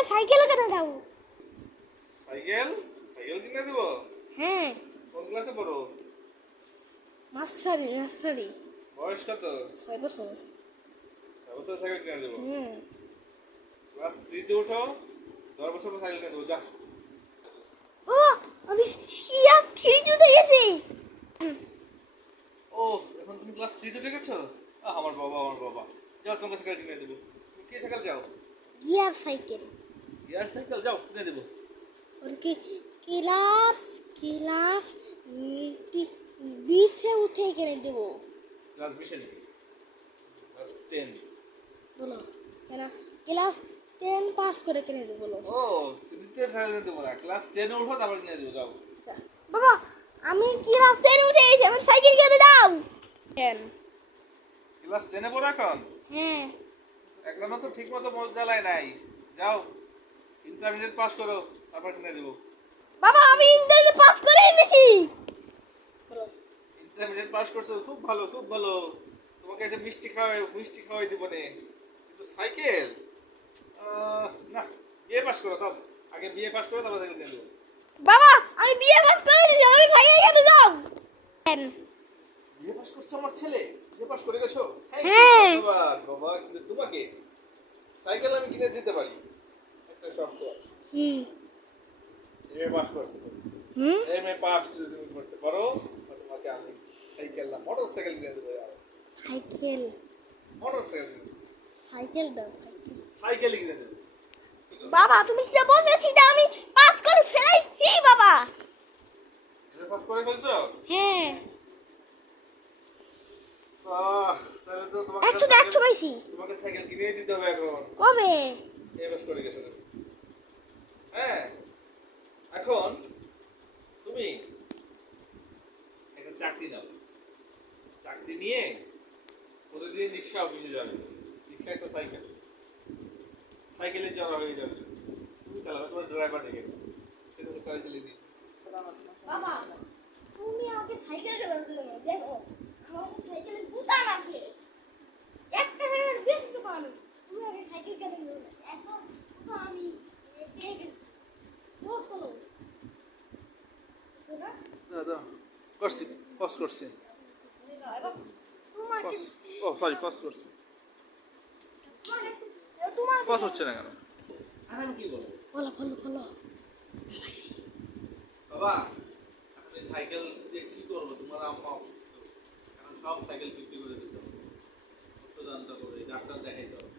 আমি সাইকেল কিনে দাও। সাইকেল সাইকেল কিনে দিব? হ্যাঁ। কোন ক্লাসে পড়ো? Nursery nursery. বয়স কত? 6 বছর। 6 বছর সাইকেল কিনে দেবো? হুম। ক্লাস 3 তে উঠো, 10 বছর পর সাইকেল কিনে দেবো, যা। বাবা আমি ক্লাস 3 তে গেছি। ও, এখন তুমি ক্লাস 3 তে উঠে গেছো? আমার বাবা, আমার বাবা। যাও, তোমাকে সাইকেল কিনে দেবো। তুমি কি সাইকেল চাও? Gear cycle. গিয়ার সাইকেল, যাও কিনে দেবো। और कि क्लास क्लास 20 से उठे किने देबो। ক্লাস 20 এ নেবে? ক্লাস 10? बोलो केना क्लास 10 पास করে কিনে দেবো বলো। ও, তুমি তো সাইকেল কিনে দেবো না, ক্লাস 10 এ উঠো, তারপর কিনে দেবো, যাও। আচ্ছা বাবা আমি ক্লাস 10 উঠে গেছি, আমার সাইকেল কিনে দাও। 10। ক্লাস 10 এ পড়ো এখন? হ্যাঁ। এখনো তো ঠিক মতো মন জ্বালায় নাই। যাও, ইন্টারমিডিয়েট পাস করো, তারপর কিনে দেবো। বাবা আমি ইন্টারভিউ পাস করে এনেছি। বলো ইন্টারমিডিয়েট পাস করছো, খুব ভালো, খুব ভালো। তোমাকে একটা মিষ্টি খাওয়াই দিব নে। কিন্তু সাইকেল, না, বিএ পাস করো, তাও আগে বিএ পাস করো, তারপর সাইকেল কিনে দেবো। বাবা আমি বিয়ে পাস করে এনেছি, আমি সাইকেল কিনে দাও। 10। বিএ পাস করছে আমার ছেলে? বিএ পাস করে গেছো? হ্যাঁ। ধন্যবাদ বাবা। কিন্তু তোমাকে সাইকেল আমি কিনে দিতে পারি, একটা শর্ত আছে। কি? এমএ পাস করতে হবে। এমএ পাস যদি তুমি করতে পারো, তাহলে তোমাকে আমি সাইকেল না মোটরসাইকেল কিনে দেবো। সাইকেল মোটরসাইকেল, সাইকেল দাও সাইকেল। সাইকেল কিনে দেবো। বাবা তুমি যেটা বলেছি তা আমি পাস করে ফেলেছি বাবা। এমএ পাস করে ফেলছো? হ্যাঁ। তাহলে তো তোমাকে 100 পাইছি। তোমাকে সাইকেল কিনে দিতে হবে এখন। কবে? এমএ পাস করে গেছো তুমি। হ্যাঁ, এখন তুমি একটা চাকরি নাও। চাকরি নিয়ে প্রতিদিন রিক্সা অফিসে যাবে। রিক্সা একটা সাইকেল, সাইকেলে চড়া হয়ে যাবে। তুমি চালাবে, তোমার ড্রাইভার রেখে দেবে, সে তুমি চালিয়ে দিই। বাবা তুমি আমাকে সাইকেল কিনে দাও। দেখো আমার সাইকেলে বুতাম আছে। একটা সাইকেল বেশি তো পারো। তুমি আমাকে সাইকেল কিনে দাও। এত তো আমি পেয়ে গেছি। বস করো। শোনা? দাও, করছি, পজ করছি। তোমার পজ, ও সরি, পজ করছি। তোমার পজ হচ্ছে না কেন? আমি কি বলবো? বলো বলো বলো। বাবা, এখন এই সাইকেল দিয়ে কি করবো? তোমার আম্মা অসুস্থ, এখন সব সাইকেল বিক্রি করে দিতে হবে, ওষুধ আনতে হবে, ডাক্তার দেখাইতে হবে।